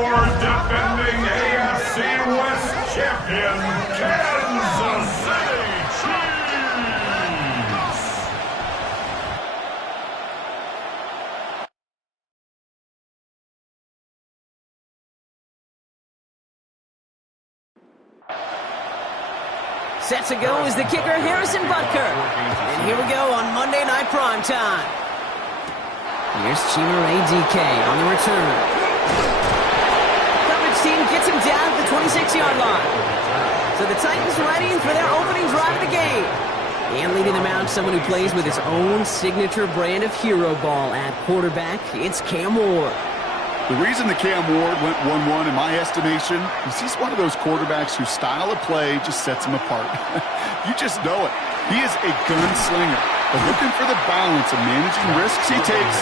your defending AFC West champion, Kansas City Chiefs. Set to go is the kicker, Harrison Butker. And here we go on Monday Night Primetime. Here's Chimere DK on the return. Coverage team gets him down at the 26-yard line. So the Titans ready for their opening drive of the game. And leading them out, someone who plays with his own signature brand of hero ball at quarterback, it's Cam Ward. The reason that Cam Ward went 1-1 in my estimation is he's one of those quarterbacks whose style of play just sets him apart. You just know it. He is a gunslinger, but looking for the balance of managing risks he takes,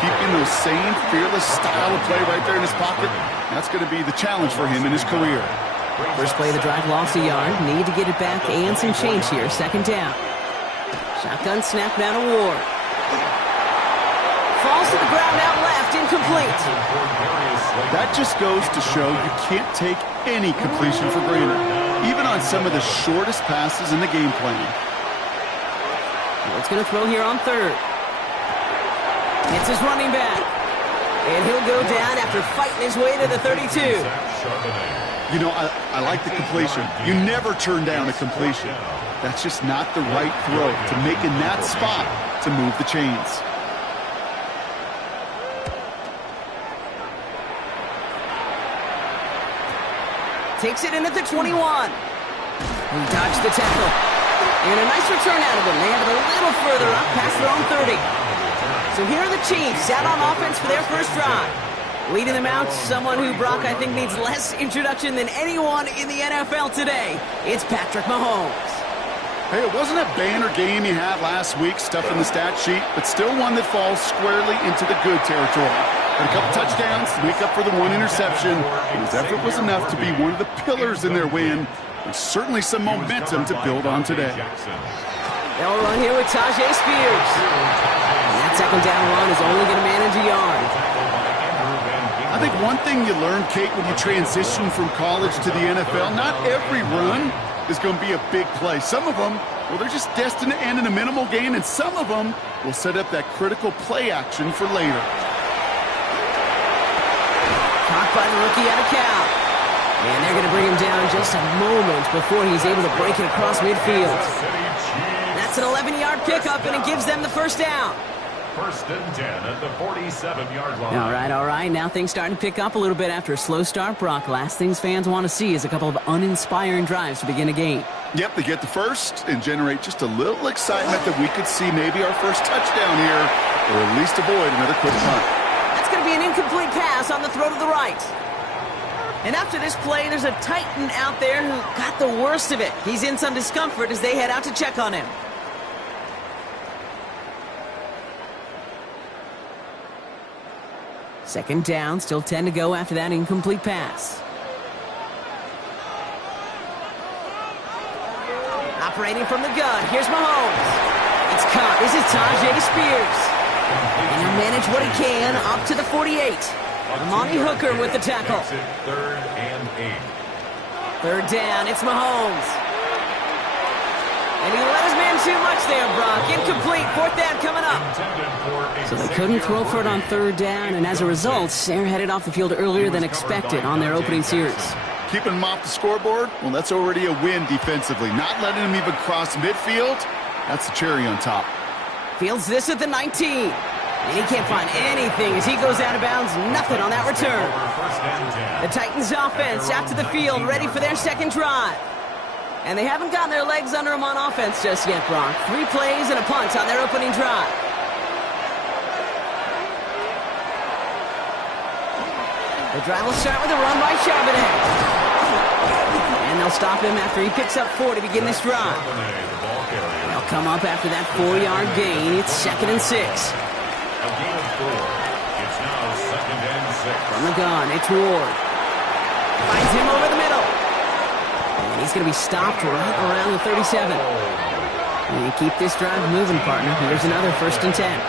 keeping those same fearless style of play right there in his pocket, that's going to be the challenge for him in his career. First play of the drive lost a yard. Need to get it back and some change here. Second down. Shotgun snap down to Ward. Falls to the ground out left, incomplete. That just goes to show you can't take any completion for granted, even on some of the shortest passes in the game plan. Ward's going to throw here on third. It's his running back. And he'll go down after fighting his way to the 32. You know, I like the completion. You never turn down a completion. That's just not the right throw to make in that spot to move the chains. Takes it in at the 21. He dodged the tackle. And a nice return out of him. They have it a little further up past their own 30. So here are the Chiefs out on offense for their first drive. Leading them out, someone who, Brock, I think needs less introduction than anyone in the NFL today. It's Patrick Mahomes. Hey, it wasn't a banner game he had last week, stuff in the stat sheet, but still one that falls squarely into the good territory. Had a couple touchdowns to make up for the one interception. His effort was enough to be one of the pillars in their win. There's certainly some momentum to build on today. They'll run here with Tyjae Spears. And that second down run is only going to manage a yard. I think one thing you learn, Kate, when you transition from college to the NFL, not every run is going to be a big play. Some of them, well, they're just destined to end in a minimal gain, and some of them will set up that critical play action for later. Caught by the rookie out of Cal. And they're going to bring him down just a moment before he's able to break it across midfield. That's an 11-yard pickup, and it gives them the first down. First and 10 at the 47-yard line. All right. Now things starting to pick up a little bit after a slow start, Brock. Last things fans want to see is a couple of uninspiring drives to begin a game. Yep, they get the first and generate just a little excitement that we could see maybe our first touchdown here, or at least avoid another quick punt. That's going to be an incomplete pass on the throw to the right. And after this play, there's a Titan out there who got the worst of it. He's in some discomfort as they head out to check on him. Second down, still 10 to go after that incomplete pass. Operating from the gun, here's Mahomes. It's caught. This is Tyjae Spears. And he'll manage what he can up to the 48. Amani Hooker with the tackle. Third and 8. Third down, it's Mahomes. And he let his man too much there, Brock. Incomplete, fourth down coming up. So they couldn't throw for it on third down, and as a result, they're headed off the field earlier than expected on their opening series. Keeping him off the scoreboard, well, that's already a win defensively. Not letting him even cross midfield, that's the cherry on top. Fields this at the 19. And he can't find anything as he goes out of bounds. Nothing on that return. The Titans offense out to the field, ready for their second drive. And they haven't gotten their legs under them on offense just yet, Brock. 3 plays and a punt on their opening drive. The drive will start with a run by Charbonnet. And they'll stop him after he picks up 4 to begin this drive. They'll come up after that 4-yard gain. It's second and 6. A gain of 4. It's now second and 6. From the gun, it's Ward. Finds him over the middle. And he's going to be stopped right around the 37. And you keep this drive moving, partner. Here's another first and 10. And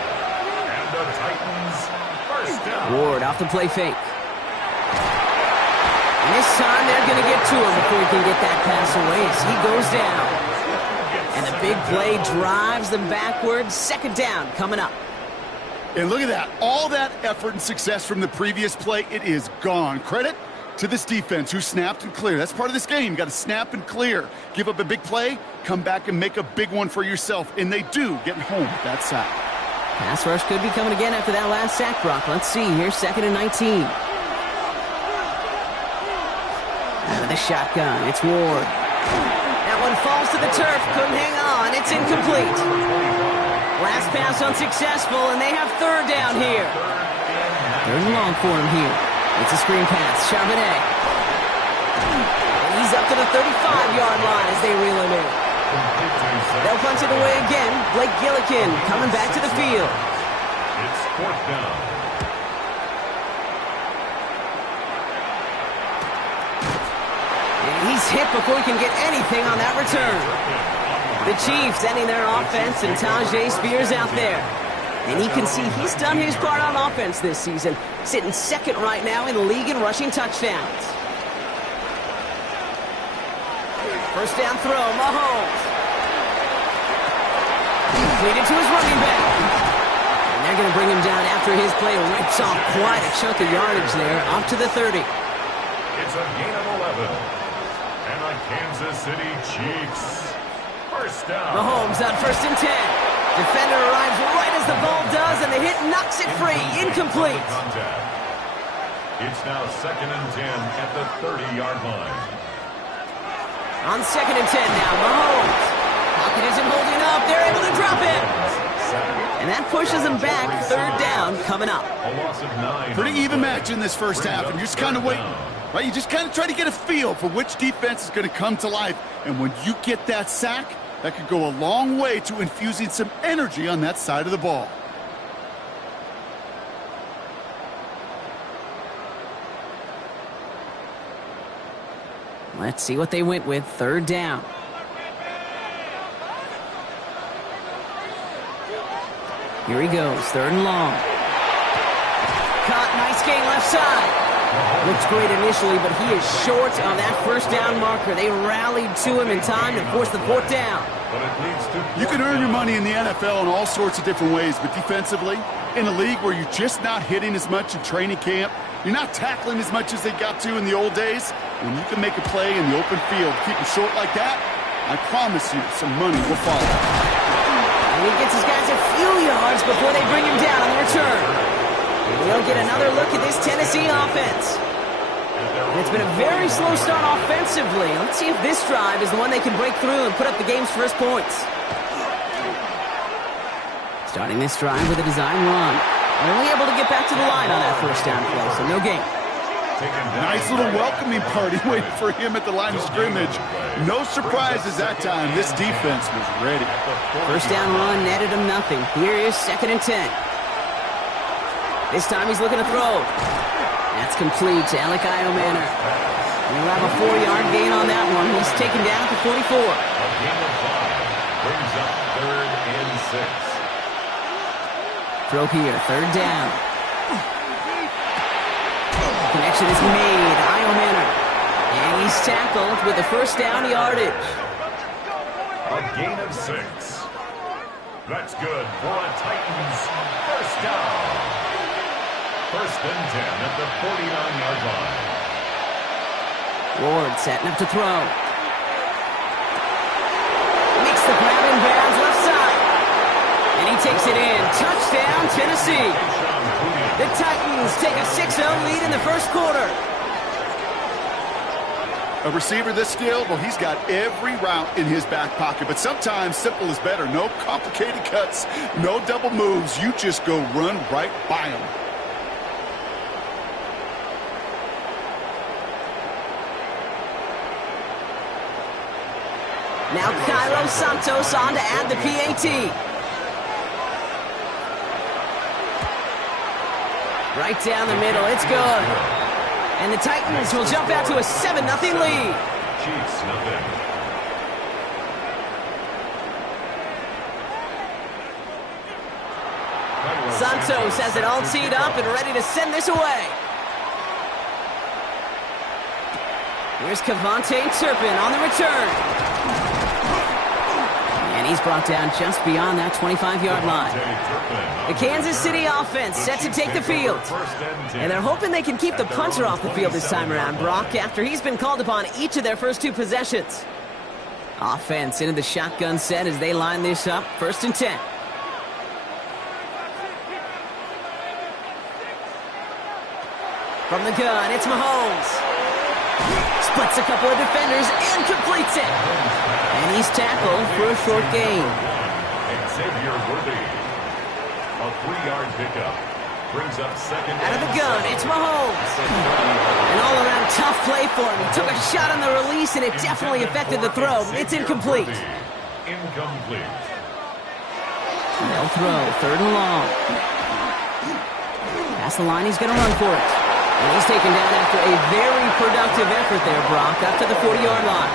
the Titans first down. Ward off the play fake. This time they're going to get to him before he can get that pass away as he goes down. And the big play drives them backwards. Second down coming up. And look at that. All that effort and success from the previous play, it is gone. Credit to this defense who snapped and cleared. That's part of this game. You got to snap and clear. Give up a big play, come back and make a big one for yourself. And they do, getting home with that sack. Pass rush could be coming again after that last sack, Brock. Let's see. Here's 2nd and 19. Out of the shotgun, it's Ward. That one falls to the turf. Couldn't hang on. It's incomplete. Last pass unsuccessful, and they have 3rd down here. 3rd and long for him here. It's a screen pass. Charbonnet. And he's up to the 35-yard line as they reel him in. They'll punch it away again. Blake Gillikin coming back to the field. It's 4th down. And he's hit before he can get anything on that return. The Chiefs ending their offense, and Tyjae Spears out there. And he can see he's done his part on offense this season, sitting 2nd right now in the league in rushing touchdowns. First down throw, Mahomes. Completed to his running back. And they're going to bring him down after his play rips off quite a chunk of yardage there, up to the 30. It's a gain of 11. And the Kansas City Chiefs. First down. Mahomes on 1st and 10. Defender arrives right as the ball does, and the hit knocks it free. Incomplete. It's now 2nd and 10 at the 30-yard line. On 2nd and 10 now, Mahomes. Pocket isn't holding up. They're able to drop it. And that pushes them back. 3rd down coming up. A loss of 9. Pretty even match in this first half, and you're just kind of waiting. Right? You just kind of try to get a feel for which defense is going to come to life. And when you get that sack, that could go a long way to infusing some energy on that side of the ball. Let's see what they went with. 3rd down. Here he goes. 3rd and long. Caught. Nice gain left side. Looks great initially, but he is short on that 1st down marker. They rallied to him in time to force the 4th down. You can earn your money in the NFL in all sorts of different ways, but defensively, in a league where you're just not hitting as much in training camp, you're not tackling as much as they got to in the old days, when you can make a play in the open field, keep it short like that, I promise you some money will follow. And he gets his guys a few yards before they bring him down on the return. We'll get another look at this Tennessee offense. It's been a very slow start offensively. Let's see if this drive is the one they can break through and put up the game's first points. Starting this drive with a design run. Only able to get back to the line on that 1st down play, so no gain. Nice little welcoming party waiting for him at the line of scrimmage. No surprises that time. This defense was ready. 1st down run netted him nothing. Here is 2nd and 10. This time he's looking to throw. That's complete to Alec Iomanner. He'll have a 4-yard gain on that one. He's taken down to 44. A gain of 5 brings up 3rd and 6. Throw here, 3rd down. Connection is made. Iomanner. And he's tackled with the 1st down yardage. A gain of 6. That's good for a Titans 1st down. 1st and 10 at the 49-yard line. Ward setting up to throw. Makes the grab in bounds left side. And he takes it in. Touchdown, Tennessee. The Titans take a 6-0 lead in the 1st quarter. A receiver this skilled, well, he's got every route in his back pocket. But sometimes simple is better. No complicated cuts, no double moves. You just go run right by him. Now Cairo Santos on to add the PAT. Right down the middle, it's good. And the Titans will jump out to a 7-0 lead. Chiefs nothing. Santos has it all teed up and ready to send this away. Here's Kevontae Turpin on the return. And he's brought down just beyond that 25-yard line. The Kansas City offense set to take the field. And they're hoping they can keep the punter off the field this time around, Brock, after he's been called upon each of their first 2 possessions. Offense into the shotgun set as they line this up. 1st and 10. From the gun, it's Mahomes. Splits a couple of defenders and completes it. And he's tackled for a short gain. Xavier Worthy. A 3-yard pickup. Brings up 2nd. Out of the gun, it's Mahomes. An all-around tough play for him. He took a shot on the release, and it definitely affected the throw. It's incomplete. Incomplete. They'll throw. 3rd and long. Past the line, he's going to run for it. And he's taken down after a very productive effort there, Brock, up to the 40-yard line.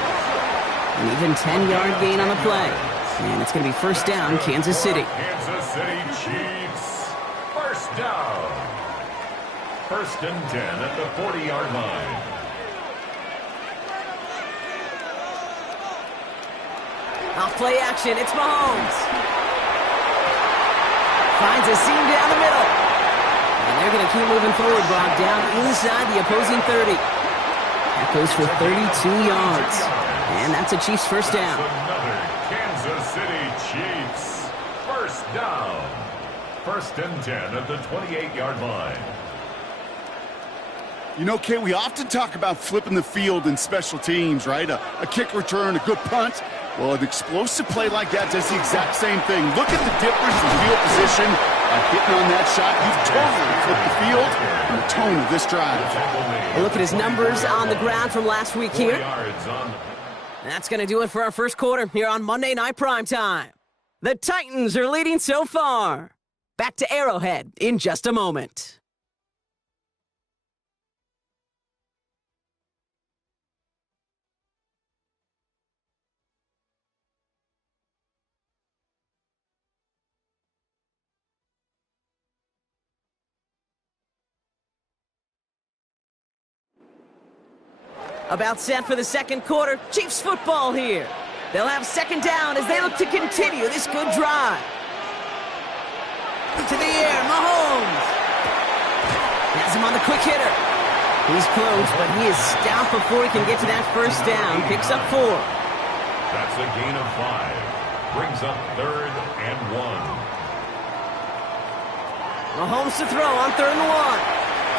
An even 10-yard gain on the play. And it's going to be 1st down, Kansas City. Kansas City Chiefs. 1st down. 1st and 10 at the 40-yard line. Off play action, it's Mahomes. Finds a seam down the middle. And they're going to keep moving forward, Brock, down inside the opposing 30. That goes for 32 yards. And that's a Chiefs 1st down. Another Kansas City Chiefs. 1st down. 1st and 10 at the 28-yard line. You know, Kay, we often talk about flipping the field in special teams, right? A kick return, a good punt. Well, an explosive play like that does the exact same thing. Look at the difference in field position. By hitting on that shot, you've totally flipped the field and the tone of this drive. A look at his numbers on the ground from last week here. And that's going to do it for our 1st quarter here on Monday Night Primetime. The Titans are leading so far. Back to Arrowhead in just a moment. About set for the 2nd quarter. Chiefs football here. They'll have 2nd down as they look to continue this good drive. To the air, Mahomes. Has him on the quick hitter. He's close, but he is stopped before he can get to that 1st down. Picks up 4. That's a gain of 5. Brings up 3rd and 1. Mahomes to throw on 3rd and 1.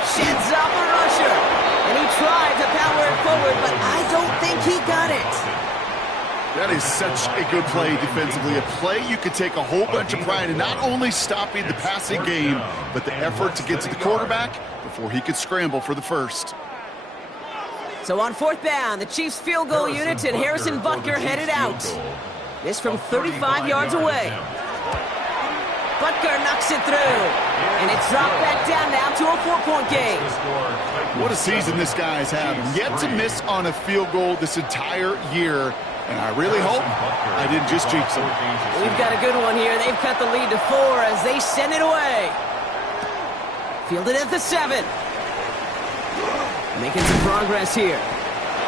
Sheds off a rusher. And he tried to power it forward, but I don't think he got it. That is such a good play defensively. A play you could take a whole bunch of pride in not only stopping the passing game, but the effort to get to the quarterback before he could scramble for the 1st. So on 4th down, the Chiefs field goal unit and Harrison Butker headed out. This from 35 yards away. Butker knocks it through. And it's dropped back down now to a 4-point game. What a season this guy's having. Yet to miss on a field goal this entire year. And I really hope I didn't just jinx him. We've got a good one here. They've cut the lead to 4 as they send it away. Fielded at the 7. Making some progress here.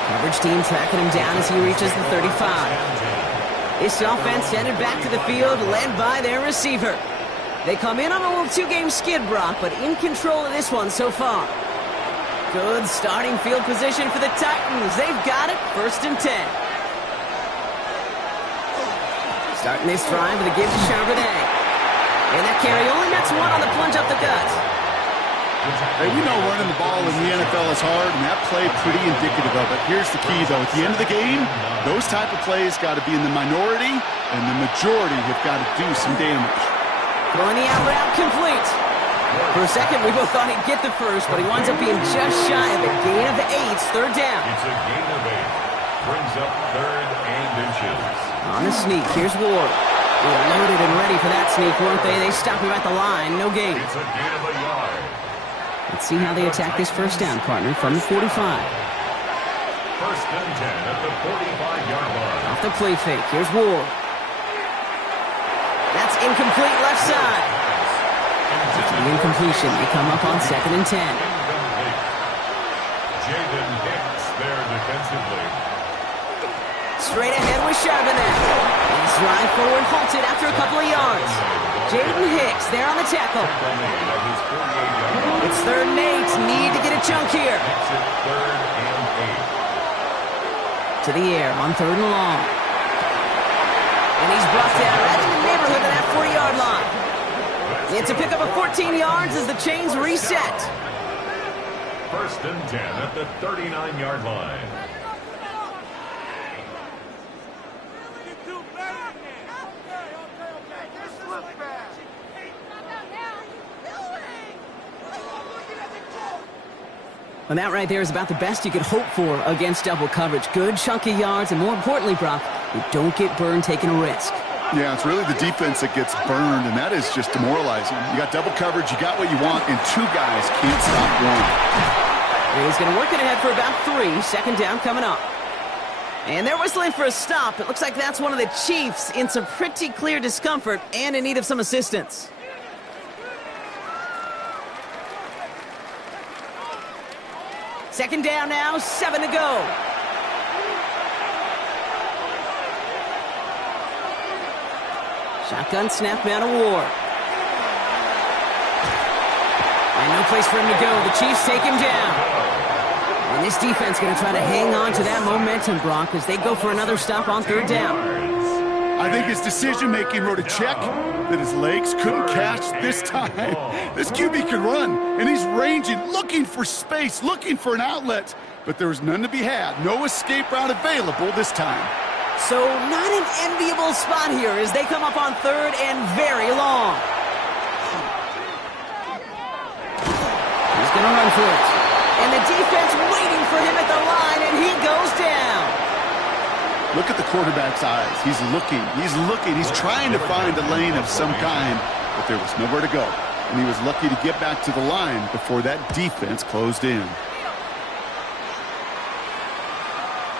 Coverage team tracking him down as he reaches the 35. This offense headed back to the field, led by their receiver. They come in on a little 2-game skid, Brock, but in control of this one so far. Good starting field position for the Titans. They've got it, 1st and 10. Starting this drive with a give to Charbonnet. And that carry only nets 1 on the plunge up the gut. Hey, we know running the ball in the NFL is hard, and that play pretty indicative of it. Here's the key, though. At the end of the game, those type of plays got to be in the minority, and the majority have got to do some damage. Throwing the out route complete. For a second, we both thought he'd get the 1st, but he winds up being just shy of a gain of 8, 3rd down. It's a gain of 8. Brings up 3rd and inches. On the sneak, here's Ward. They were loaded and ready for that sneak, weren't they? They stop him at the line, no gain. It's a gain of a yard. Let's see how they attack this 1st down, partner, from the 45. 1st and 10 at the 45-yard line. Off the play fake, here's Ward. That's incomplete left side. After the incompletion, they come up on 2nd and 10. Jaden Hicks, their defensive straight ahead with Charbonnet. He's drive forward, halted after a couple of yards. Jaden Hicks there on the tackle. It's 3rd and 8. Need to get a chunk here. To the air on 3rd and long. And he's brought down right in the neighborhood of that 40-yard line. It's a pickup of 14 yards as the chains reset. 1st and 10 at the 39-yard line. And that right there is about the best you could hope for against double coverage. Good chunky yards, and more importantly, Brock, you don't get burned taking a risk. Yeah, it's really the defense that gets burned, and that is just demoralizing. You got double coverage, you got what you want, and 2 guys can't stop one. He's going to work it ahead for about 3. 2nd down coming up. And they're whistling for a stop. It looks like that's one of the Chiefs in some pretty clear discomfort and in need of some assistance. Second down now, 7 to go. Shotgun snap man of war. And no place for him to go. The Chiefs take him down. And this defense going to try to hang on to that momentum, Brock, as they go for another stop on 3rd down. I think his decision-making wrote a check that his legs couldn't catch this time. This QB can run, and he's ranging, looking for space, looking for an outlet. But there was none to be had. No escape route available this time. So not an enviable spot here as they come up on 3rd and very long. He's going to run for it. And the defense waiting for him at the line, and he goes down. Look at the quarterback's eyes. He's looking. He's trying to find a lane of some kind, but there was nowhere to go. And he was lucky to get back to the line before that defense closed in.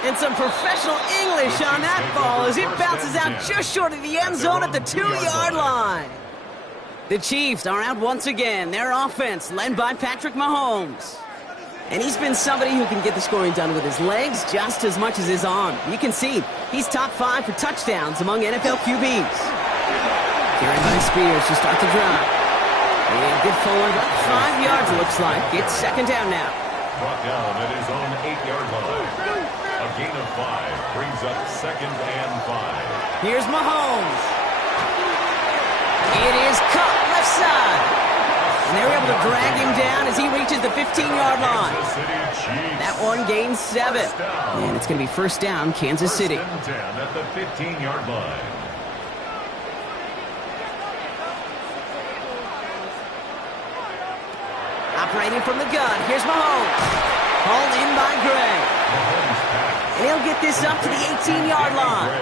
And some professional English on that ball as it bounces out just short of the end zone at the 2-yard line. The Chiefs are out once again. Their offense led by Patrick Mahomes. And he's been somebody who can get the scoring done with his legs just as much as his arm. You can see he's top 5 for touchdowns among NFL QBs. Carried by Spears to start the drive. And good forward, about 5 yards it looks like. It's 2nd down now. Brought down at his own 8-yard line. A gain of 5 brings up 2nd and 5. Here's Mahomes. It is caught left side. And they were able to drag him down as he reaches the 15-yard line. That one gains 7. And it's going to be 1st down, Kansas City. 1st and 10 at the 15-yard line. Operating from the gun, here's Mahomes. Hauled in by Gray. And he'll get this up to the 18-yard line.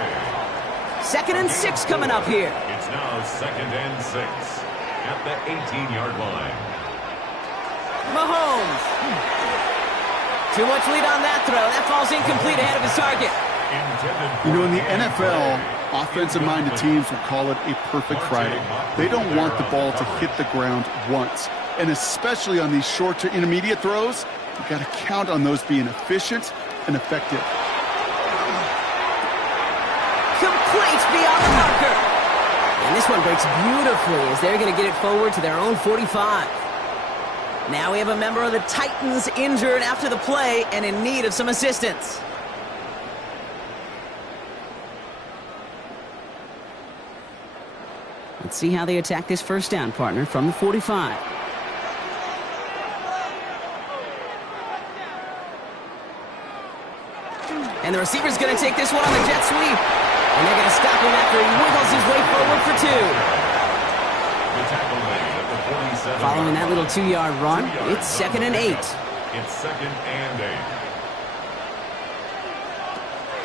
2nd and 6 coming up here. It's now 2nd and 6 at the 18-yard line. Mahomes. Too much lead on that throw. That falls incomplete ahead of his target. You know, in the NFL, offensive-minded teams will call it a perfect Friday. They don't want the ball to hit the ground once. And especially on these short to intermediate throws, you've got to count on those being efficient and effective. Complete beyond the marker. And this one breaks beautifully as they're going to get it forward to their own 45. Now we have a member of the Titans injured after the play and in need of some assistance. Let's see how they attack this 1st down, partner, from the 45. And the receiver's going to take this one on the jet sweep. And they're going to stop him after he wiggles his way forward for 2. Following that little 2-yard run, it's 2nd and 8. It's 2nd and 8.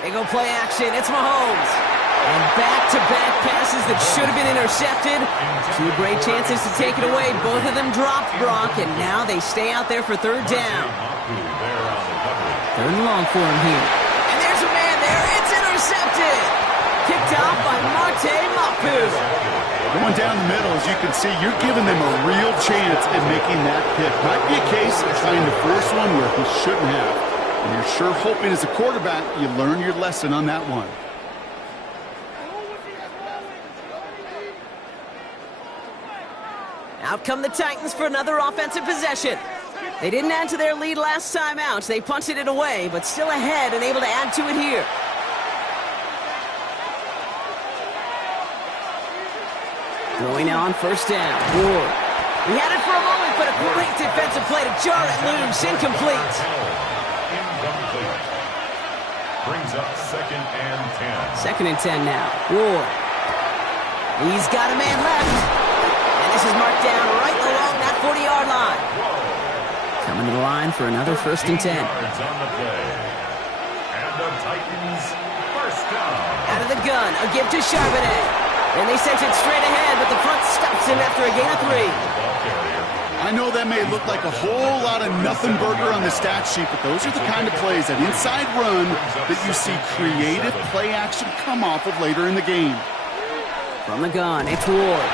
They go play action. It's Mahomes. And back-to-back passes that should have been intercepted. 2 great chances to take it away. Both of them dropped, Brock, and now they stay out there for 3rd down. 3rd and long for him here. And there's a man there. It's intercepted. Kicked off by Marte Mapu. Going down the middle, as you can see, you're giving them a real chance at making that pick. Might be a case of trying to force one where he shouldn't have. And you're sure hoping as a quarterback you learn your lesson on that one. Out come the Titans for another offensive possession. They didn't add to their lead last time out. They punted it away, but still ahead and able to add to it here. Throwing now on first down. Ward. He had it for a moment, but a great defensive play to jar it loose. Incomplete. Incomplete. Brings up 2nd and 10. 2nd and 10 now. Ward. He's got a man left. And this is marked down right along that 40-yard line. Coming to the line for another 1st and 10. Yards on the play. And the Titans first down. Out of the gun, a give to Charbonnet. And they sent it straight ahead, but the front stops him after a gain of 3. I know that may look like a whole lot of nothing burger on the stat sheet, but those are the kind of plays, that inside run, that you see creative play action come off of later in the game. From the gun, it's Ward.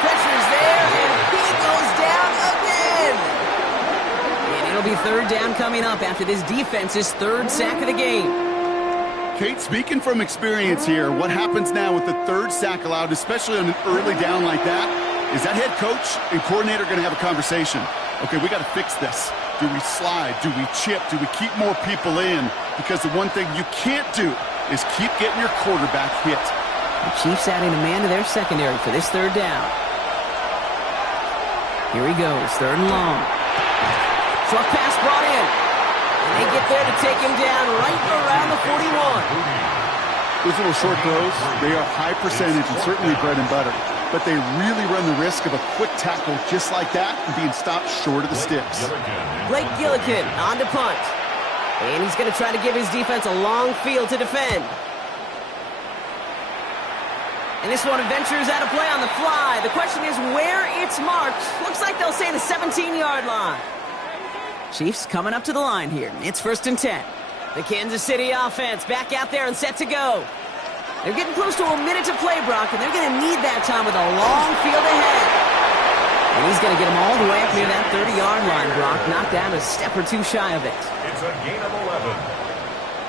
Pressure's there, and he goes down again. And it'll be 3rd down coming up after this defense's 3rd sack of the game. Kate, speaking from experience here, what happens now with the 3rd sack allowed, especially on an early down like that, is that head coach and coordinator going to have a conversation. Okay, we got to fix this. Do we slide? Do we chip? Do we keep more people in? Because the one thing you can't do is keep getting your quarterback hit. The Chiefs adding a man to their secondary for this 3rd down. Here he goes, 3rd and long. Short pass brought in. And they get there to take him down right around the 41. Those little short throws, they are high percentage and certainly bread and butter. But they really run the risk of a quick tackle just like that and being stopped short of the sticks. Blake Gillikin on to punt. And he's going to try to give his defense a long field to defend. And this one ventures out of play on the fly. The question is where it's marked. Looks like they'll say the 17-yard line. Chiefs coming up to the line here. It's 1st and 10. The Kansas City offense back out there and set to go. They're getting close to a minute to play, Brock, and they're going to need that time with a long field ahead. And he's going to get them all the way up near that 30-yard line, Brock. Knocked down a step or two shy of it. It's a gain of 11.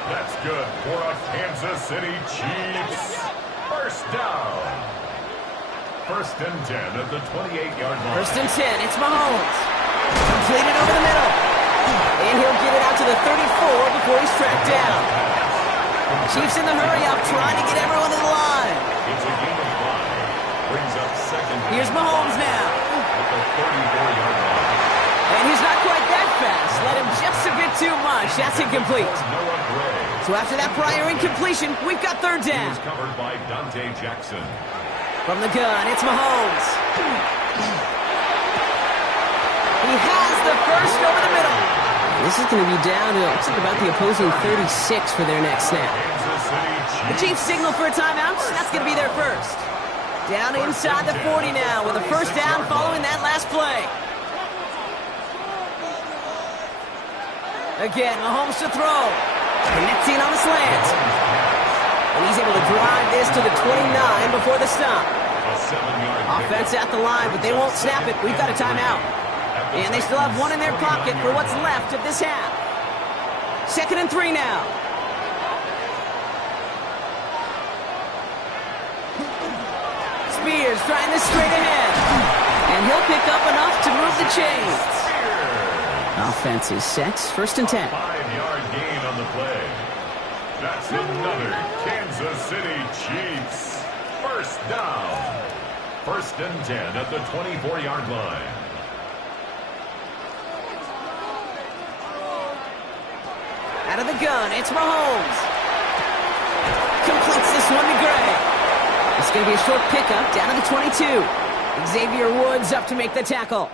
That's good for a Kansas City Chiefs. First down. 1st and 10 at the 28-yard line. 1st and 10. It's Mahomes. Completed over the middle. And he'll get it out to the 34 before he's tracked down. Chiefs in the hurry-up, trying to get everyone to the line. It's a gain of 5. Brings up 2nd. Here's Mahomes now. At the 34-yard line. And he's not quite that fast. Let him just a bit too much. That's incomplete. Noah Gray. So after that prior incompletion, we've got 3rd He down. was covered by Dante Jackson. From the gun, it's Mahomes. He has the first over the middle. This is going to be down to, looks like about the opposing 36 for their next snap. Kansas City The Chiefs. Chiefs signal for a timeout. That's going to be their first. Down inside the 40 now with a 1st down following that last play. Again, Mahomes to throw. Connecting on the slant. And he's able to drive this to the 29 before the stop. A 7-yard Offense at the line, but they won't snap it. We've got a timeout. And they still have one in their pocket for what's left of this half. 2nd and 3 now. Spears trying this straight ahead. And he'll pick up enough to move the chains. Offense is set. 1st and 10. 5-yard gain on the play. That's another Kansas City Chiefs. First down. 1st and 10 at the 24-yard line. Out of the gun, it's Mahomes. Completes this one to Gray. It's going to be a short pickup down to the 22. Xavier Woods up to make the tackle.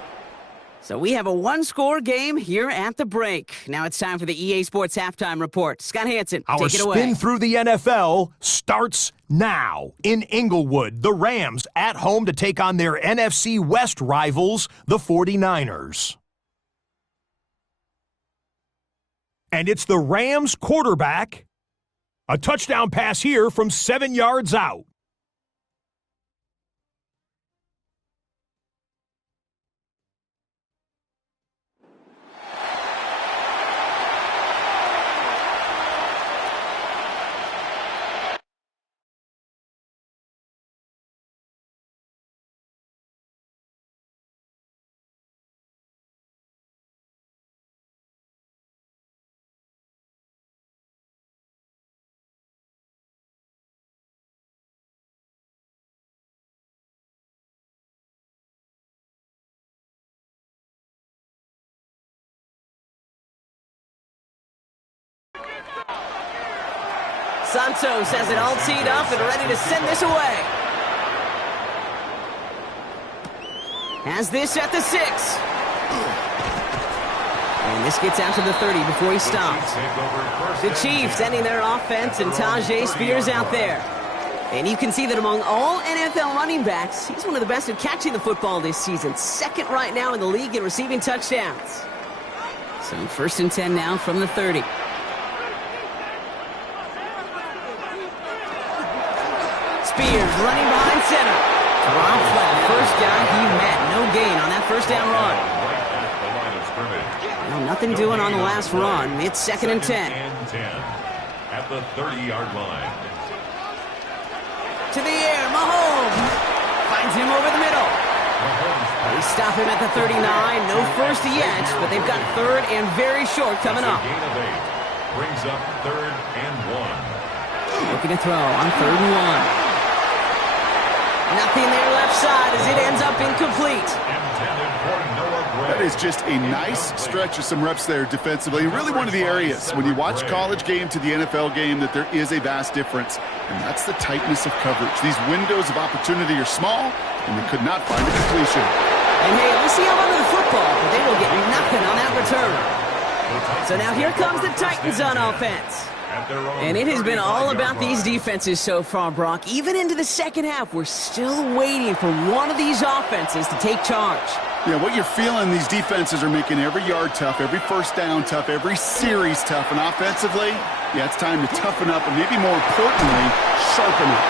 So we have a one-score game here at the break. Now it's time for the EA Sports Halftime Report. Scott Hansen, Our take it away. spin through the NFL starts now. In Inglewood, the Rams at home to take on their NFC West rivals, the 49ers. And it's the Rams quarterback. A touchdown pass here from 7 yards out. Santos has it all teed up and ready to send this away. Has this at the 6. And this gets out to the 30 before he stops. The Chiefs ending their offense, and Tyjae Spears out there. And you can see that among all NFL running backs, he's one of the best at catching the football this season. Second right now in the league in receiving touchdowns. So 1st and 10 now from the 30. Spears running behind center. Drop flat. First down, he met. No gain on that first down run. Well, nothing doing on the last run. It's 2nd and 10. At the 30-yard line. To the air, Mahomes finds him over the middle. They stop him at the 39. No first yet, but they've got 3rd and very short coming up. Gain of 8. Brings up 3rd and 1. Looking to throw on 3rd and 1. Nothing there left side as it ends up incomplete. Intended for Noah Gray. That is just a nice stretch of some reps there defensively. Really one of the areas when you watch college game to the NFL game that there is a vast difference. And that's the tightness of coverage. These windows of opportunity are small, and they could not find a completion. And hey, let's see how under the football, but they will get nothing on that return. So now here comes the Titans on offense. And it has been all about these defenses so far, Brock. Even into the second half, we're still waiting for one of these offenses to take charge. Yeah, what you're feeling, these defenses are making every yard tough, every first down tough, every series tough. And offensively, yeah, it's time to toughen up and maybe more importantly, sharpen up.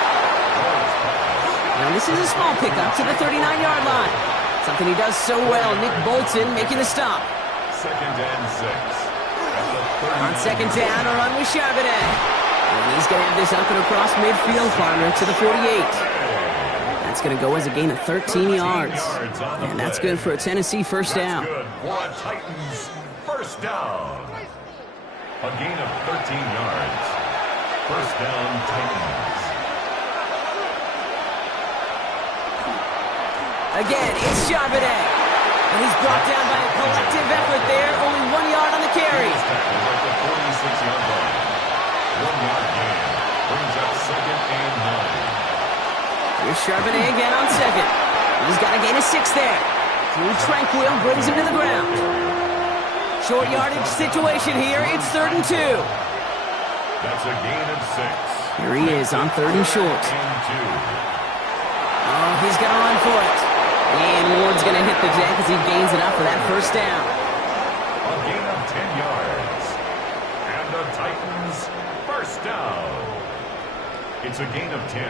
Now this is a small pickup to the 39-yard line. Something he does so well. Nick Bolton making the stop. 2nd and 6. On 2nd down, a run with Charbonnet. And he's going to have this up and across midfield, partner, to the 48. That's going to go as a gain of 13 yards. And that's good for a Tennessee first down. Good for a Titans first down. A gain of 13 yards. First down, Titans. Again, it's Charbonnet. And he's brought down by a collective effort there. Only 1 yard on the carry. At the 46-yard line. 1 yard gain. Brings up 2nd and 9. Here's Charbonnet again on 2nd. He's got a gain of 6 there. Drew Tranquill brings him to the ground. Short yardage situation here. It's 3rd and 2. That's a gain of 6. Here he is on 3rd and short. Oh, he's going to run for it. And Ward's going to hit the deck as he gains it up for that first down. A gain of 10 yards. And the Titans first down. It's a gain of 10.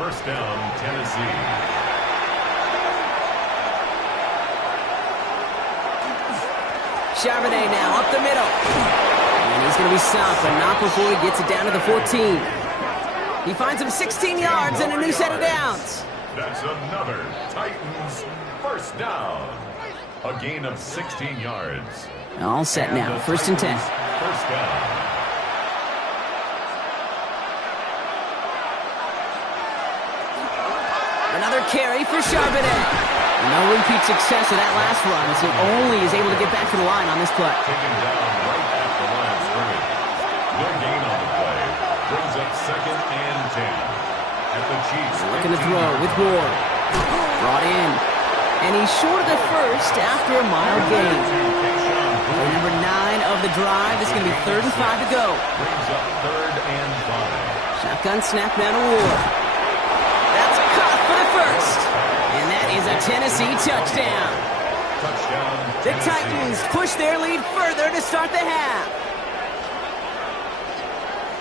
First down, Tennessee. Charbonnet now up the middle. And he's going to be stopped, but not before he gets it down to the 14. He finds him 16 yards and a new set of downs. That's another Titans first down. A gain of 16 yards. All set now, 1st and 10. First down. Another carry for Charbonnet. No repeat success of that last run, as he only is able to get back to the line on this play. Taken down right at the line of scrimmage. No gain on the play. Brings up 2nd and 10. At the Chiefs. Looking to throw with Ward. Brought in. And he's short of the first after a mild gain. Play number 9 of the drive. This is going to be 3rd and 5 to go. Brings up 3rd and 5. Shotgun snap now to Ward. That's a cut for the first. And that is a Tennessee touchdown. Touchdown. The Titans push their lead further to start the half.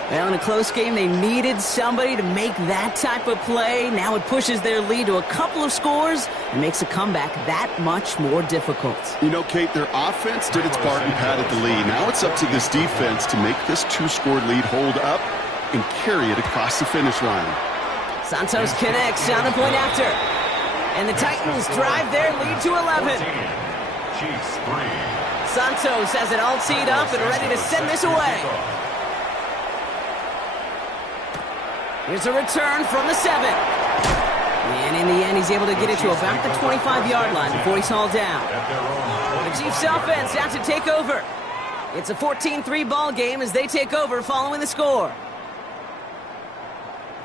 Well, in a close game, they needed somebody to make that type of play. Now it pushes their lead to a couple of scores and makes a comeback that much more difficult. You know, Kate, their offense did its part and padded the lead. Now it's up to this defense to make this 2-score lead hold up and carry it across the finish line. Santos connects on the point after. And the Titans drive their lead to 11. Chiefs 3. Santos has it all teed up and ready to send this away. Here's a return from the 7. And in the end, he's able to get it to about the 25-yard line before he's hauled down. The Chiefs offense out to take over. It's a 14-3 ball game as they take over following the score.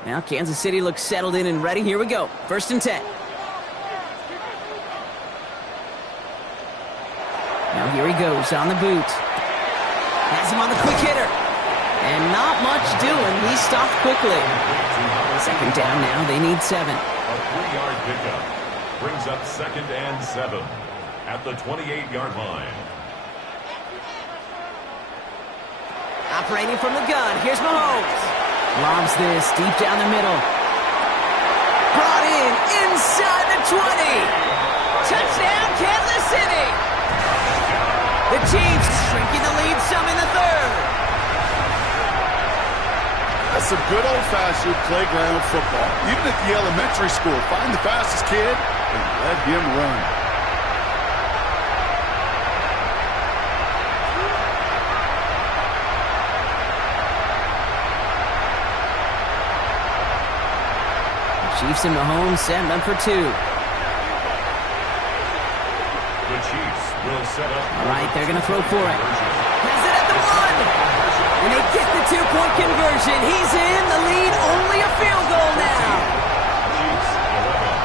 Now Kansas City looks settled in and ready. Here we go. 1st and 10. Now here he goes on the boot. Has him on the quick hitter. And not much doing. He stopped quickly. 2nd down now. They need 7. A 3-yard pickup brings up 2nd and 7 at the 28-yard line. Operating from the gun. Here's Mahomes. Lobs this deep down the middle. Brought in inside the 20. Touchdown, Kansas City. The Chiefs shrinking the lead some in the 3rd. That's some good old-fashioned playground football. Even at the elementary school, find the fastest kid and let him run. Chiefs and Mahomes set up for 2. The Chiefs will set up. All right, they're going to throw for it. Has it at the 1. And they get the 2-point conversion. He's in the lead. Only a field goal now. Chiefs 11.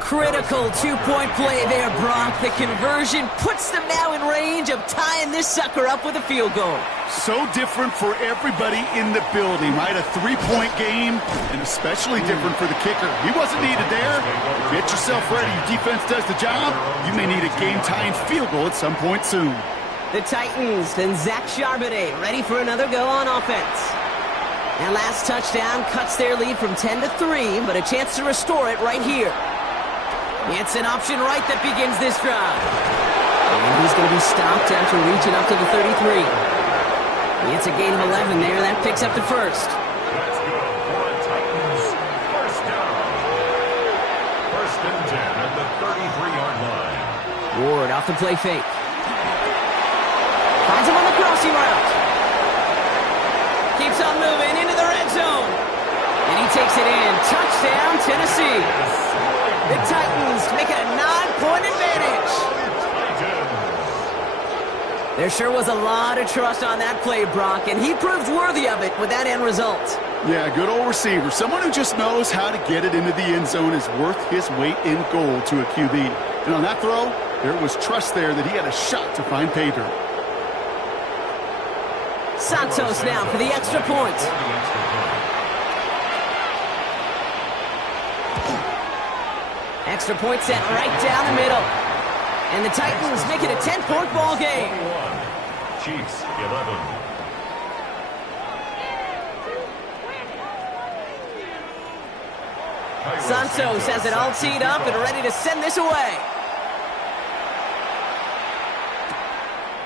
Critical 2-point play there, Brock. The conversion puts them now in range of tying this sucker up with a field goal. So different for everybody in the building, right? A 3-point game, and especially different for the kicker. He wasn't needed there. Get yourself ready. Your defense does the job. You may need a game-tying field goal at some point soon. The Titans and Zach Charbonnet ready for another go on offense. That last touchdown cuts their lead from 10 to 3, but a chance to restore it right here. It's an option right that begins this drive. And he's going to be stopped after reaching up to the 33. It's a gain of 11 there. That picks up the 1st. That's good for a Titans 1st down. 1st and 10 at the 33-yard line. Ward off the play fake. Finds him on the crossing route. Keeps on moving into the red zone. And he takes it in. Touchdown, Tennessee. The Titans make it a 9-point advantage. There sure was a lot of trust on that play, Brock, and he proved worthy of it with that end result. Yeah, good old receiver. Someone who just knows how to get it into the end zone is worth his weight in gold to a QB. And on that throw, there was trust there that he had a shot to find pay dirt. Santos now for the extra point. Extra point set right down the middle. And the Titans make it a 10-point ball game. Chiefs 11. Santos has it all teed up and ready to send this away.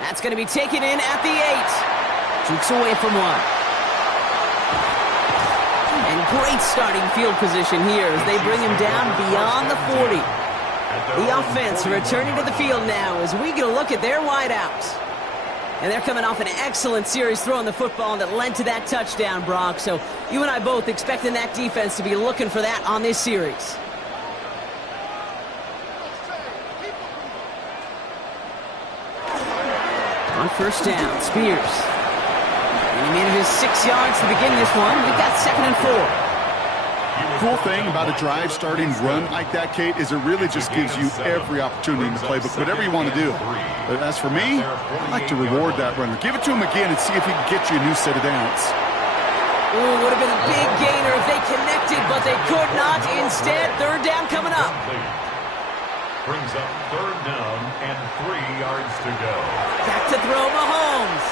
That's going to be taken in at the 8. Jukes away from 1. And great starting field position here as they bring him down beyond the 40. The offense returning to the field now as we get a look at their wideouts. And they're coming off an excellent series throwing the football that led to that touchdown, Brock. So you and I both expecting that defense to be looking for that on this series. On 1st down, Spears. And he manages 6 yards to begin this one. We've got 2nd and 4. Cool thing about a drive starting run like that, Kate, is it really just gives you every opportunity in the playbook, whatever you want to do. But as for me, I like to reward that runner. Give it to him again and see if he can get you a new set of downs. Ooh, would have been a big gainer if they connected, but they could not. Instead, 3rd down coming up. Brings up 3rd down and 3 yards to go. Back to throw Mahomes.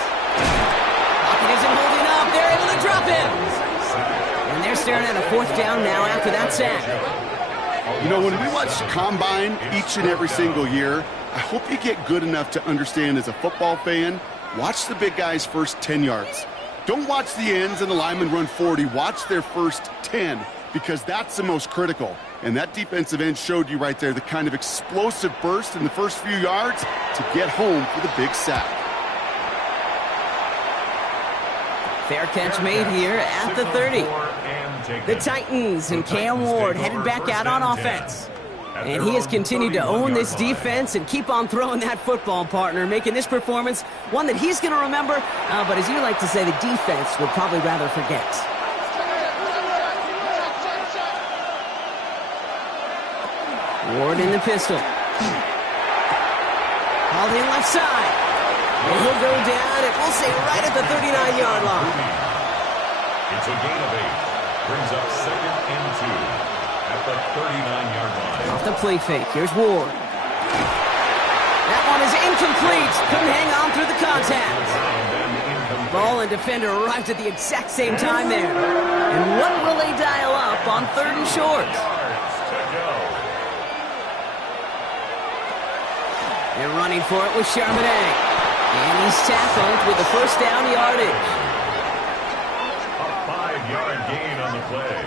Pocket isn't holding up. They're able to drop him. And they're staring at a 4th down now after that sack. You know, when we watch Combine each and every single year, I hope you get good enough to understand as a football fan, watch the big guy's first 10 yards. Don't watch the ends and the linemen run 40. Watch their first 10, because that's the most critical. And that defensive end showed you right there the kind of explosive burst in the first few yards to get home for the big sack. Fair catch made here at the 30. The Titans and Cam Ward headed back out on offense. And he has continued to own this defense and keep on throwing that football, partner, making this performance one that he's going to remember, but as you like to say, the defense would probably rather forget. Ward in the pistol. Hauled in left side. And he'll go down, and we'll say right at the 39-yard line. It's a gain of 8. Brings up 2nd and 2 at the 39-yard line. Off the play fake. Here's Ward. That one is incomplete. Couldn't hang on through the contact. Ball and defender arrived at the exact same time there. And what will they dial up on 3rd and short? They're running for it with Charbonnet. And he's tackled with the first down yardage. A 5-yard gain on the play.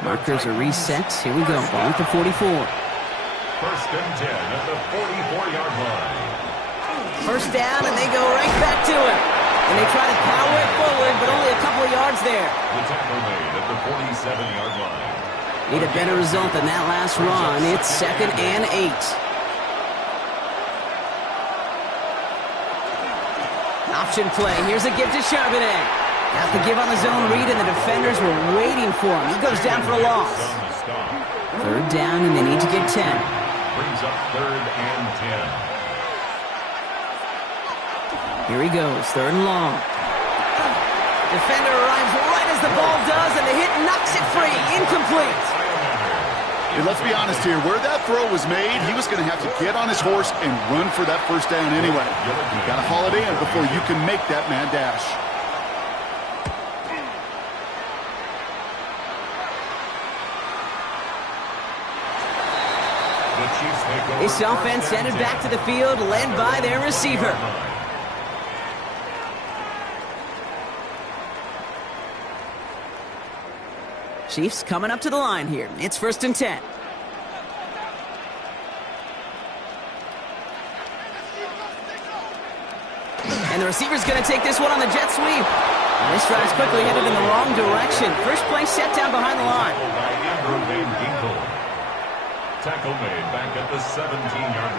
Markers are reset. Here we go. Ball at the 44. 1st and 10 at the 44-yard line. First down, and they go right back to it. And they try to power it forward, but only a couple of yards there. The tackle made at the 47-yard line. Need a better result than that last run. It's 2nd and 8. Option play. Here's a give to Charbonnet. Got the give on the zone read, and the defenders were waiting for him. He goes down for a loss. 3rd down, and they need to get 10. Brings up 3rd and 10. Here he goes. 3rd and long. Defender arrives right as the ball does, and the hit knocks it free. Incomplete. And let's be honest here, where that throw was made, he was going to have to get on his horse and run for that first down anyway. You've got to haul it in before you can make that mad dash. This offense headed back to the field, led by their receiver. Chiefs coming up to the line here. It's 1st and 10. And the receiver's going to take this one on the jet sweep. And this drive's quickly headed in the wrong direction. First play set down behind the line. Tackle made back at the 17-yard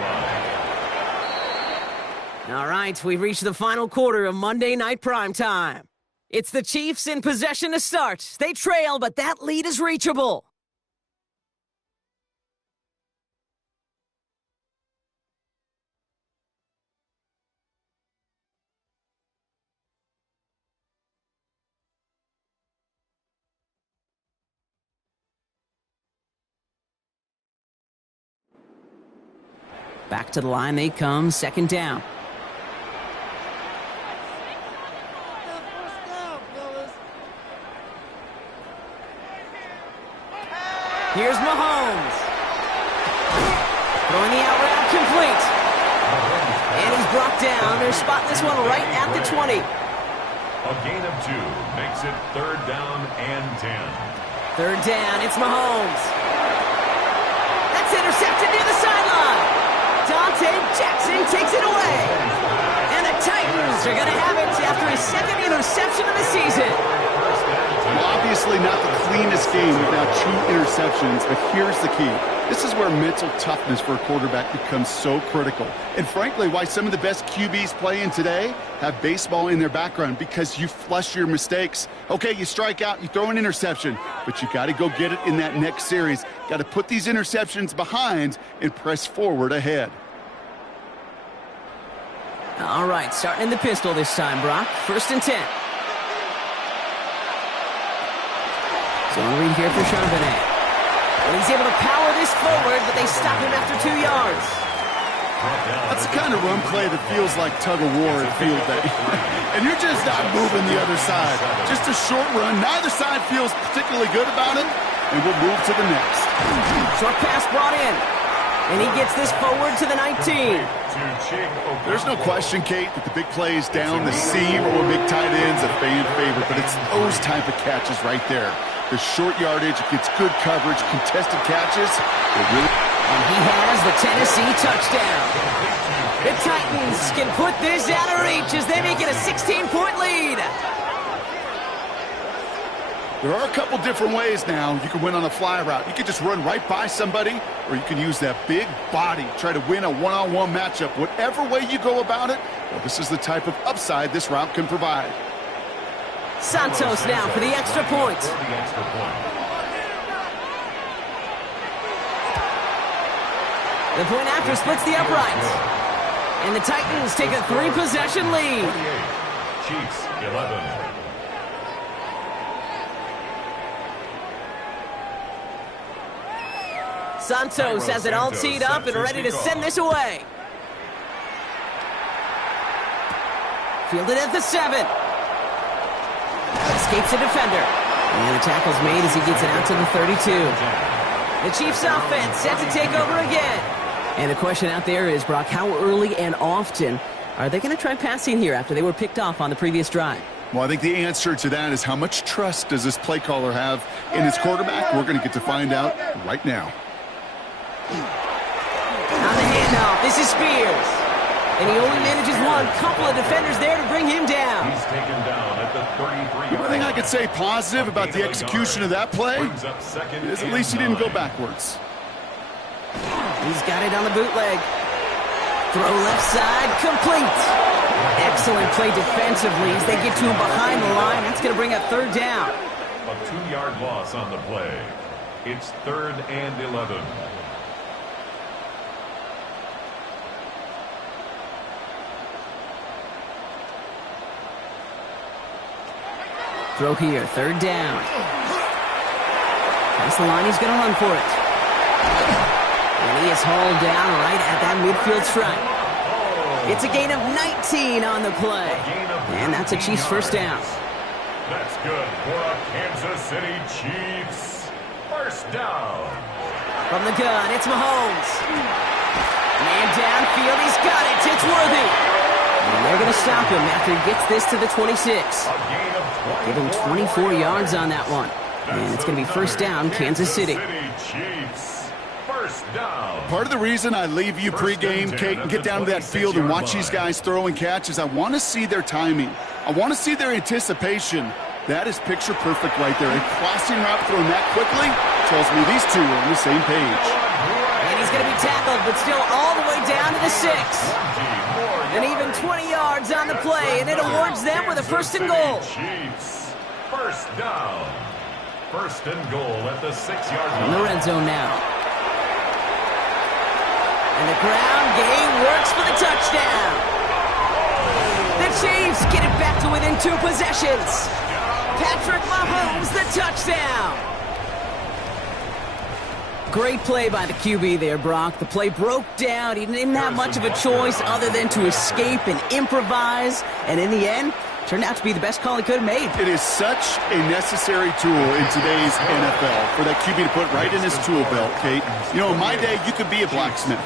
line. All right, we've reached the final quarter of Monday Night Primetime. It's the Chiefs in possession to start. They trail, but that lead is reachable. Back to the line they come, 2nd down. Here's Mahomes. Throwing the out route complete. And he's brought down. They're spotting this one right at the 20. A gain of 2 makes it 3rd down and 10. 3rd down, it's Mahomes. That's intercepted near the sideline. Dante Jackson takes it away. And the Titans are going to have it after his 2nd interception of the season. Well, obviously not the cleanest game without 2 interceptions, but here's the key. This is where mental toughness for a quarterback becomes so critical. And frankly, why some of the best QBs playing today have baseball in their background, because you flush your mistakes. Okay, you strike out, you throw an interception, but you got to go get it in that next series. Got to put these interceptions behind and press forward ahead. All right, starting in the pistol this time, Brock. 1st and 10. Zone read here for Charbonnet. And he's able to power this forward, but they stop him after 2 yards. That's the kind of run play that feels like tug-of-war at field day. And you're just not moving the other side. Just a short run. Neither side feels particularly good about it, and we'll move to the next. Short pass brought in. And he gets this forward to the 19. There's no question, Kate, that the big plays down the seam or big tight ends a fan favorite, but it's those type of catches right there. The short yardage, it gets good coverage, contested catches. And he has the Tennessee touchdown. The Titans can put this out of reach as they make it a 16-point lead. There are a couple different ways now. You can win on a fly route. You can just run right by somebody, or you can use that big body, try to win a one-on-one matchup. Whatever way you go about it, well, this is the type of upside this route can provide. Santos now for the extra point. The point after splits the uprights. And the Titans take a 3-possession lead. Chiefs 11. Santos has it all teed up and ready to send this away. Fielded at the 7. Escapes a defender. And the tackle's made as he gets it out to the 32. The Chiefs offense set to take over again. And the question out there is, Brock, how early and often are they going to try passing here after they were picked off on the previous drive? Well, I think the answer to that is how much trust does this play caller have in his quarterback? We're going to get to find out right now. On the handoff, this is Spears. And he only manages one. Couple of defenders there to bring him down. He's taken down at the 33-yard line. One thing I could say positive about the execution of that play is at least he didn't go backwards. He's got it on the bootleg. Throw left side, complete. Excellent play defensively as they get to him behind the line. That's going to bring up third down. A 2-yard loss on the play. It's 3rd and 11. Throw here, third down. That's the line, he's going to run for it. And he is hauled down right at that midfield stripe. It's a gain of 19 on the play. And that's a Chiefs first down. That's good for a Kansas City Chiefs first down. From the gun, it's Mahomes. Man downfield, he's got it. It's Worthy. And they're going to stop him after he gets this to the 26. Give him 24 yards on that one. And it's going to be first down, Kansas City. Chiefs first down. Part of the reason I leave you pregame, Kate, and get down to that field and watch these guys throw and catch is I want to see their timing. I want to see their anticipation. That is picture perfect right there. A crossing route thrown that quickly tells me these two are on the same page. And he's going to be tackled, but still all the way down to the 6. And even 20 yards on the play, and it awards them with a first and goal. Chiefs first down. First and goal at the 6-yard line. In the red zone now. And the ground game works for the touchdown. The Chiefs get it back to within 2 possessions. Patrick Mahomes, the touchdown. Great play by the QB there, Brock. The play broke down. He didn't have much of a choice other than to escape and improvise. And in the end, turned out to be the best call he could have made. It is such a necessary tool in today's NFL for that QB to put right in his tool belt, Kate. You know, in my day, you could be a blacksmith,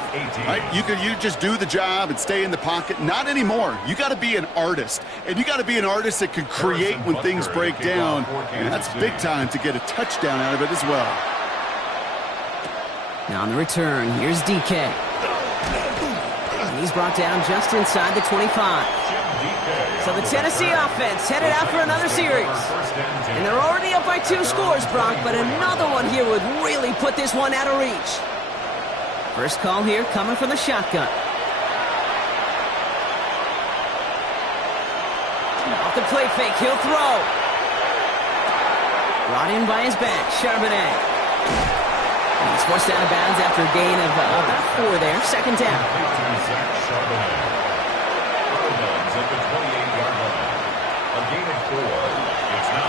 right? You just do the job and stay in the pocket. Not anymore. You got to be an artist, and you got to be an artist that can create when things break down. And that's big time to get a touchdown out of it as well. Now on the return, here's DK. And he's brought down just inside the 25. So the Tennessee offense headed out for another series. And they're already up by 2 scores, Brock, but another one here would really put this one out of reach. First call here coming from the shotgun. Off the play fake, he'll throw. Brought in by his back, Charbonnet. He's forced out of bounds after a gain of about 4 there. Second down.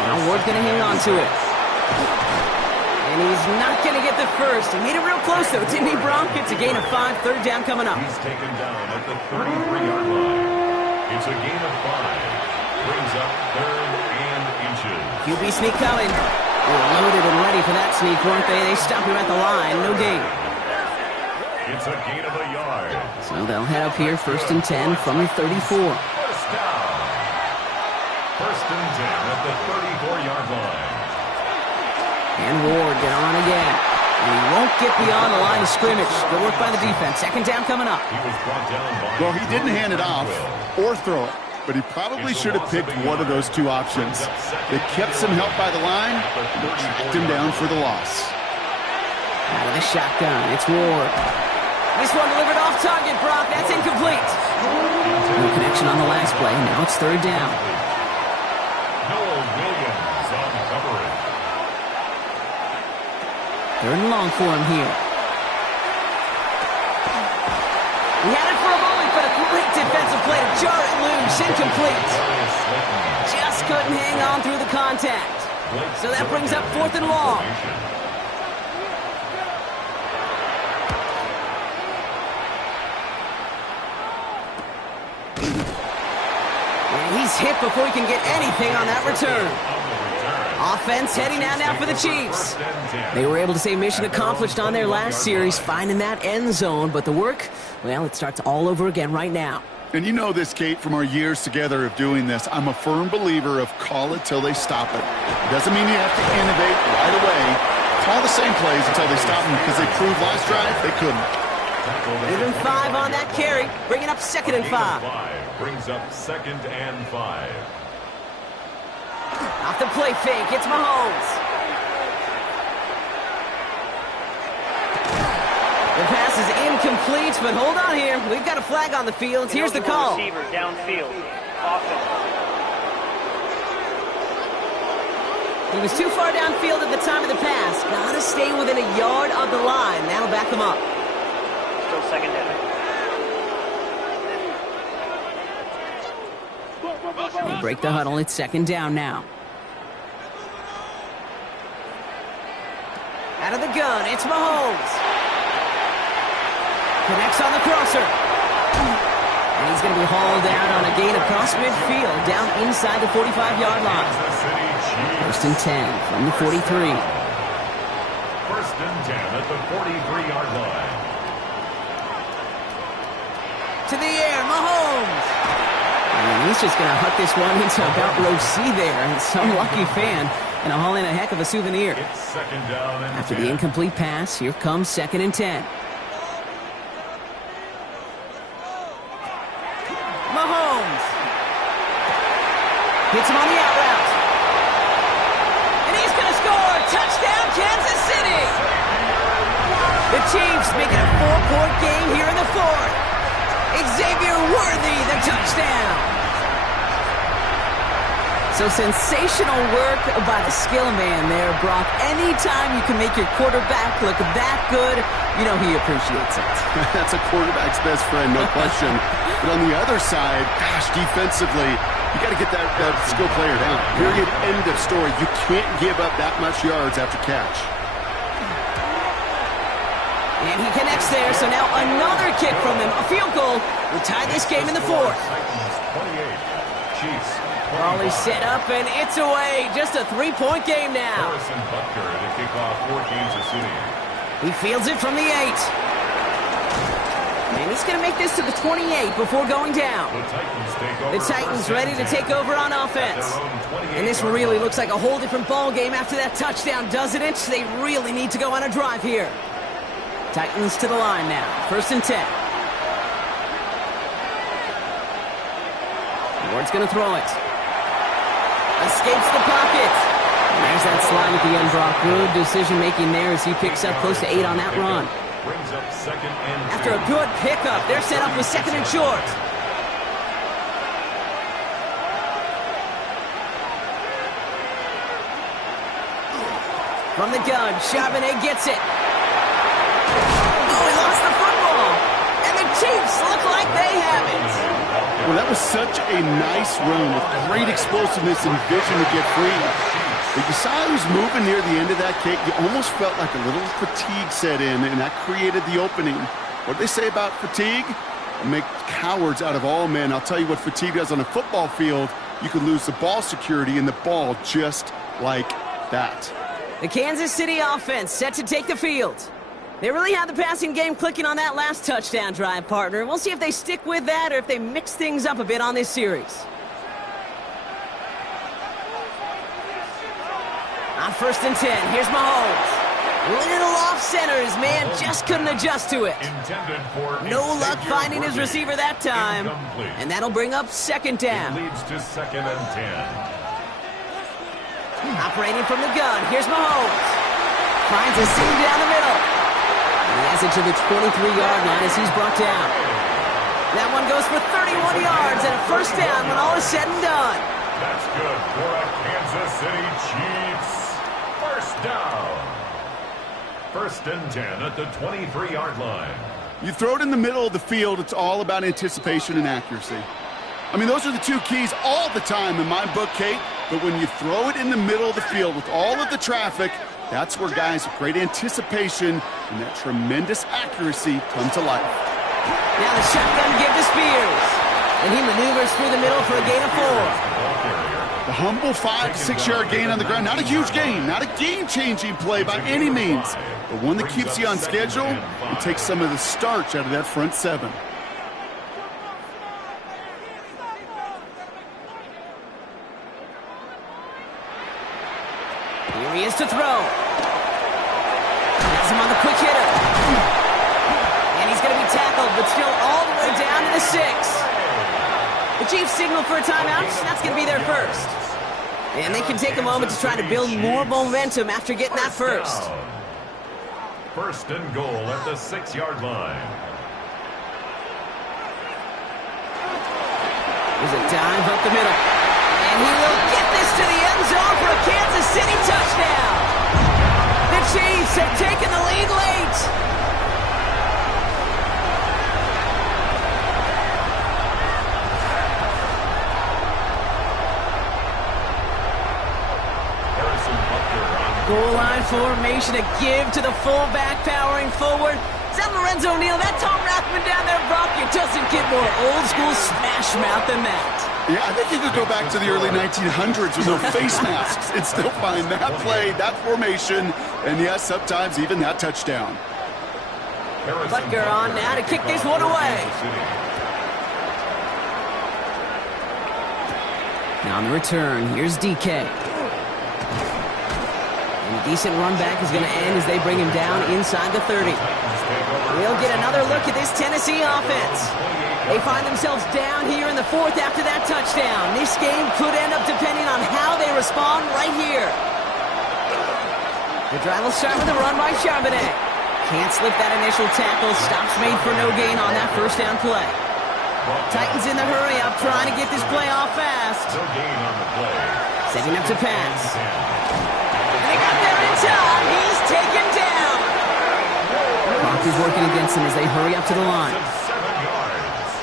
Now Ward's going to hang on to it. And he's not going to get the first. He made it real close, though, didn't he, Brock? It's a gain of 5. Third down coming up. He's taken down at the 33-yard line. It's a gain of 5. Brings up 3rd and inches. QB sneak coming. They were loaded and ready for that sneak, weren't they? They stop him at the line. No gain. It's a gain of a yard. So they'll head up here, 1st and 10 from the 34. First down. 1st and 10 at the 34-yard line. And Ward get on again. And he won't get beyond the line of scrimmage. Good work by the defense. 2nd down coming up. He was brought down by... Well, he didn't hand it off or throw it, but he probably should have picked one of those two options. They kept some help by the line, and tracked him down for the loss. Out of the shotgun, it's Ward. This one delivered off target, Brock. That's incomplete. No connection on the last play. Now it's 3rd down. Noah Williams on coverage. 3rd and long for him here. He had it for a moment, but a great defensive play to jar it loose. Incomplete. Just couldn't hang on through the contact. So that brings up 4th and long. And he's hit before he can get anything on that return. Offense heading out now for the Chiefs. They were able to say mission accomplished on their last series, finding that end zone. But the work, well, it starts all over again right now. And you know this, Kate, from our years together of doing this. I'm a firm believer of call it till they stop it. It doesn't mean you have to innovate right away. Call the same plays until they stop them, because they proved last drive they couldn't. Even 5 on that carry, bringing up 2nd and 5. Brings up 2nd and 5. Off the play fake, it's Mahomes. The pass is incomplete, but hold on here. We've got a flag on the field. Here's the call. Receiver downfield. Offense. He was too far downfield at the time of the pass. Gotta stay within a yard of the line. That'll back him up. Still 2nd down. They break the huddle. It's 2nd down now. Out of the gun, it's Mahomes. Connects on the crosser. And he's going to be hauled out on a gain across midfield, down inside the 45-yard line. 1st and 10 from the 43. 1st and 10 at the 43-yard line. To the air, Mahomes. And he's just going to huck this one into about row C there. And some lucky fan going to haul in a heck of a souvenir. It's 2nd down and After 10. the incomplete pass, here comes 2nd and 10. Mahomes. Hits him on the out route. And he's going to score. Touchdown, Kansas City. The Chiefs make it a 4-point game here in the 4th. Xavier Worthy, the touchdown. So sensational work by the skill man there, Brock. Anytime you can make your quarterback look that good, you know he appreciates it. That's a quarterback's best friend, no question. But on the other side, gosh, defensively, you got to get that skill player down. Period, end of story. You can't give up that much yards after catch. And he connects there, so now another kick from them. A field goal will tie this game in the 4th. Titans 28. Chiefs. Ball is set up, and it's away. Just a 3-point game now. Harrison Butker to kick off for Kansas City. He fields it from the 8. And he's going to make this to the 28 before going down. The Titans ready to take over on offense. And this really looks like a whole different ball game after that touchdown, doesn't it? They really need to go on a drive here. Titans to the line now. 1st and 10. Ward's going to throw it. Escapes the pocket. And there's that slide at the end, Brock. Good decision-making there as he picks up close to 8 on that run. Brings up 2nd and 2. After a good pickup, they're set up with 2nd and short. From the gun, Charbonnet gets it. Oh, he lost the football. And the Chiefs look like they have it. Well, that was such a nice run with great explosiveness and vision to get free. But you saw he was moving near the end of that kick. You almost felt like a little fatigue set in, and that created the opening. What do they say about fatigue? Make cowards out of all men. I'll tell you what fatigue does on a football field. You can lose the ball security and the ball just like that. The Kansas City offense set to take the field. They really had the passing game clicking on that last touchdown drive, partner. We'll see if they stick with that or if they mix things up a bit on this series. On 1st and 10, here's Mahomes. Little off center, his man just couldn't adjust to it. No luck finding his receiver that time. And that'll bring up 2nd down. It leads to 2nd and 10. Operating from the gun, here's Mahomes. Finds a seam down the middle. And he has it to the 23-yard line as he's brought down. That one goes for 31 yards and a 1st down when all is said and done. That's good for a Kansas City Chiefs. 1st down. 1st and 10 at the 23-yard line. You throw it in the middle of the field, it's all about anticipation and accuracy. I mean, those are the two keys all the time in my book, Kate. But when you throw it in the middle of the field with all of the traffic, that's where guys with great anticipation and that tremendous accuracy come to life. Now the shotgun give to Spears. And he maneuvers through the middle for a gain of 4. The humble 5 to 6 yard gain on the ground. Not a huge gain, not a game-changing play by any means, but one that keeps you on schedule and takes some of the starch out of that front 7. Here he is to throw. Has him on the quick hitter. And he's going to be tackled, but still all the way down to the 6. The Chiefs signal for a timeout. That's going to be their first. And they can take a moment to try to build more momentum after getting that first. 1st and goal at the 6-yard line. There's a dive up the middle. And he will get this to the end zone for a Kansas City touchdown. The Chiefs have taken the lead late. Goal line formation, a give to the fullback powering forward. Is that Lorenzo Neal? That Tom Rathman down there, Brock? It doesn't get more old school smash mouth than that. Yeah, I think you could go back to the early 1900s with no face masks and still find that play, that formation, and yes, sometimes even that touchdown. Butker on now to kick this one away. Now on the return, here's DK. And a decent run back is going to end as they bring him down inside the 30. We'll get another look at this Tennessee offense. They find themselves down here in the 4th after that touchdown. This game could end up depending on how they respond right here. The drive will start with a run by Charbonnet. Can't slip that initial tackle. Stops made for no gain on that 1st down play. Titans in the hurry up, trying to get this play off fast. No gain on the play. Setting up to pass. They got there in time. He's taken down. Clock is working against them as they hurry up to the line. 7 yards.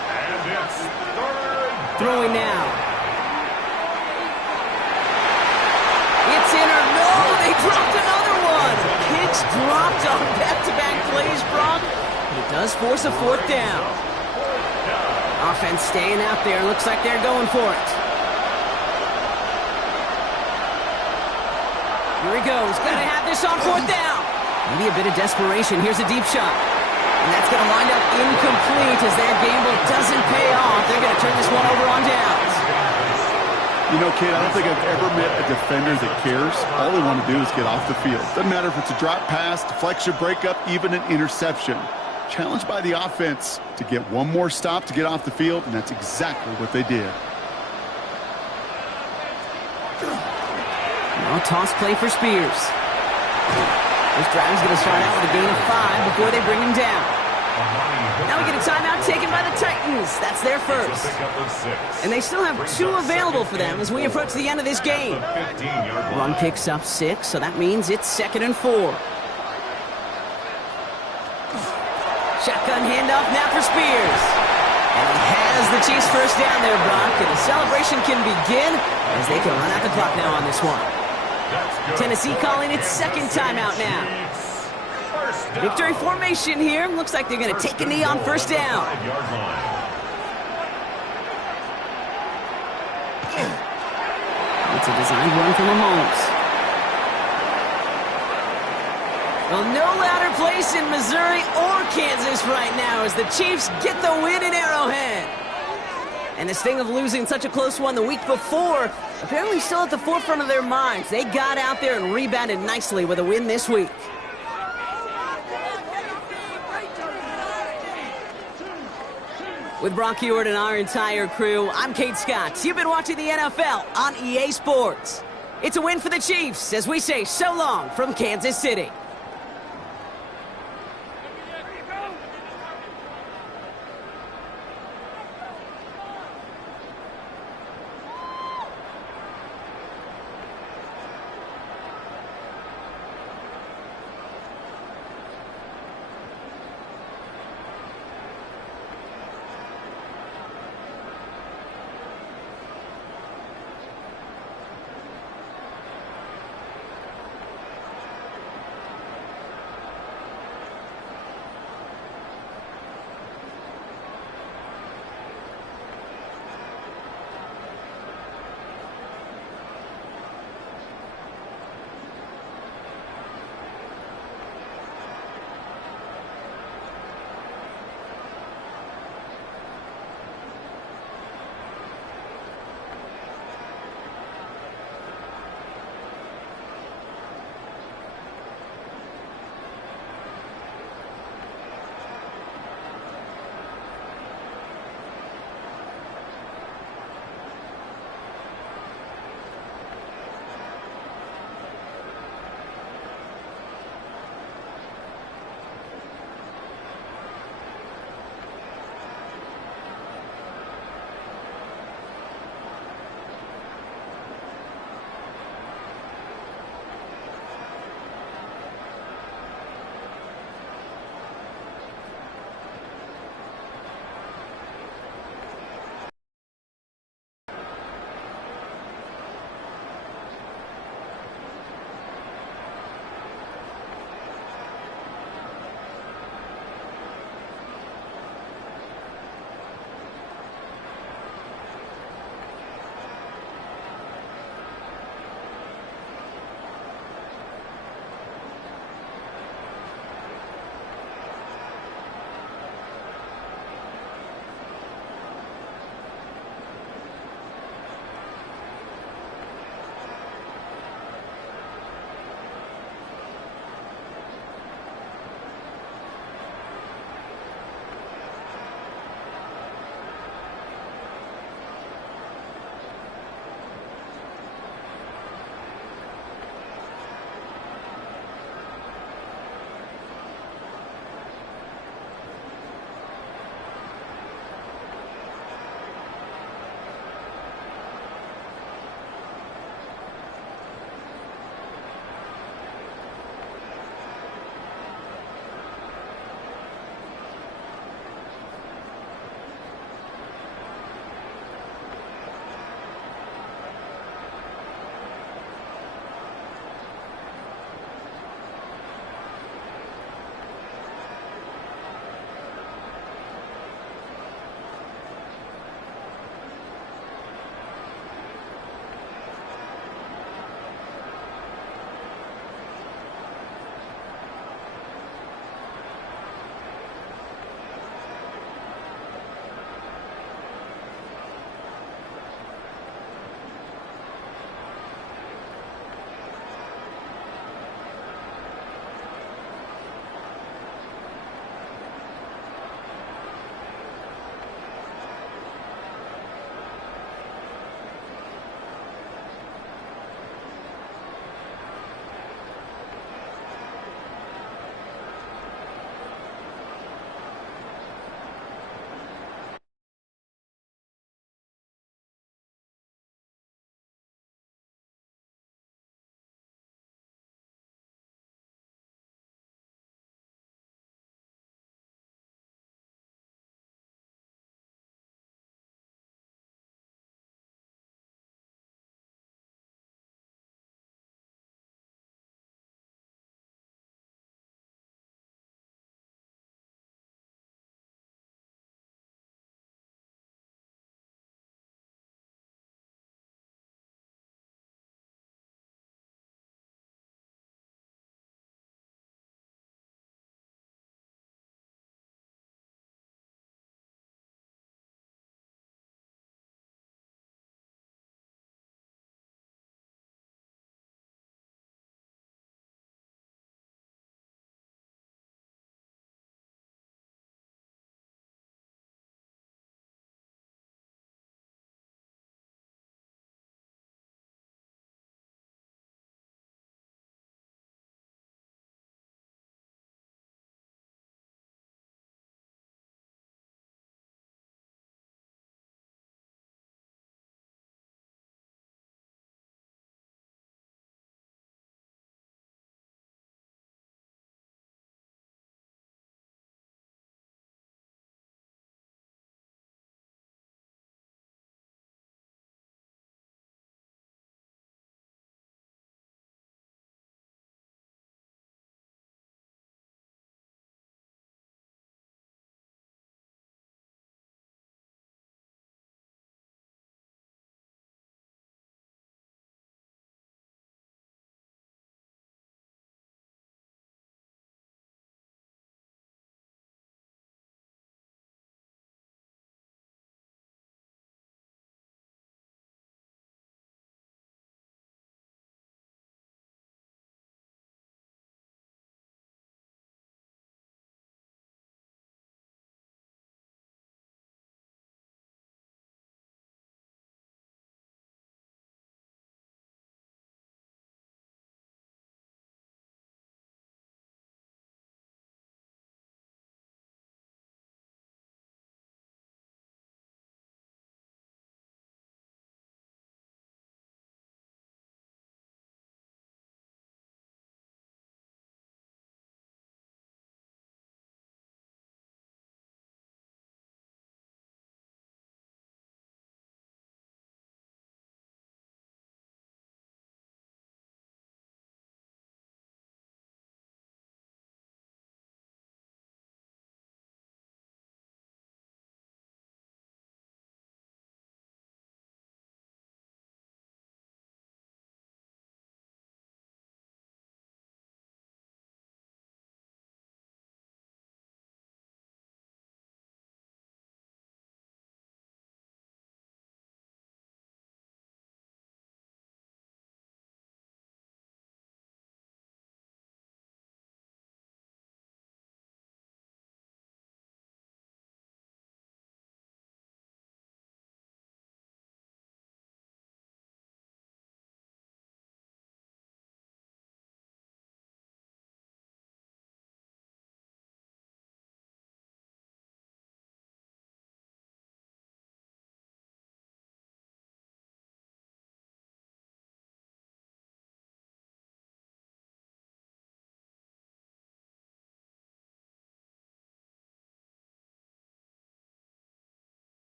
And it's 3rd. Throwing now. It's in or no. They dropped another one. Kicks dropped on back-to-back plays, Brock. But it does force a 4th down. Offense staying out there. Looks like they're going for it. Here he goes. Got to have this on 4th down. Maybe a bit of desperation. Here's a deep shot. And that's going to wind up incomplete as that gamble doesn't pay off. They're going to turn this one over on downs. You know, Kate, I don't think I've ever met a defender that cares. All they want to do is get off the field. Doesn't matter if it's a drop pass, deflection, breakup, even an interception. Challenged by the offense to get one more stop to get off the field, and that's exactly what they did. Now a toss play for Spears. This drive is going to start out with a gain of 5 before they bring him down. Now we get a timeout taken by the Titans. That's their first. And they still have 2 available for them as we approach the end of this game. Run picks up 6, so that means it's 2nd and 4. Shotgun handoff now for Spears. And he has the Chiefs first down there, Brock. And the celebration can begin as they can run out the clock now on this one. Tennessee calling its 2nd timeout now. Victory formation here. Looks like they're going to take a knee on 1st down. It's a designed run from Mahomes. Well, no louder place in Missouri or Kansas right now as the Chiefs get the win in Arrowhead. And the sting of losing such a close one the week before, apparently still at the forefront of their minds. They got out there and rebounded nicely with a win this week. With Brock Huard and our entire crew, I'm Kate Scott. You've been watching the NFL on EA Sports. It's a win for the Chiefs as we say so long from Kansas City.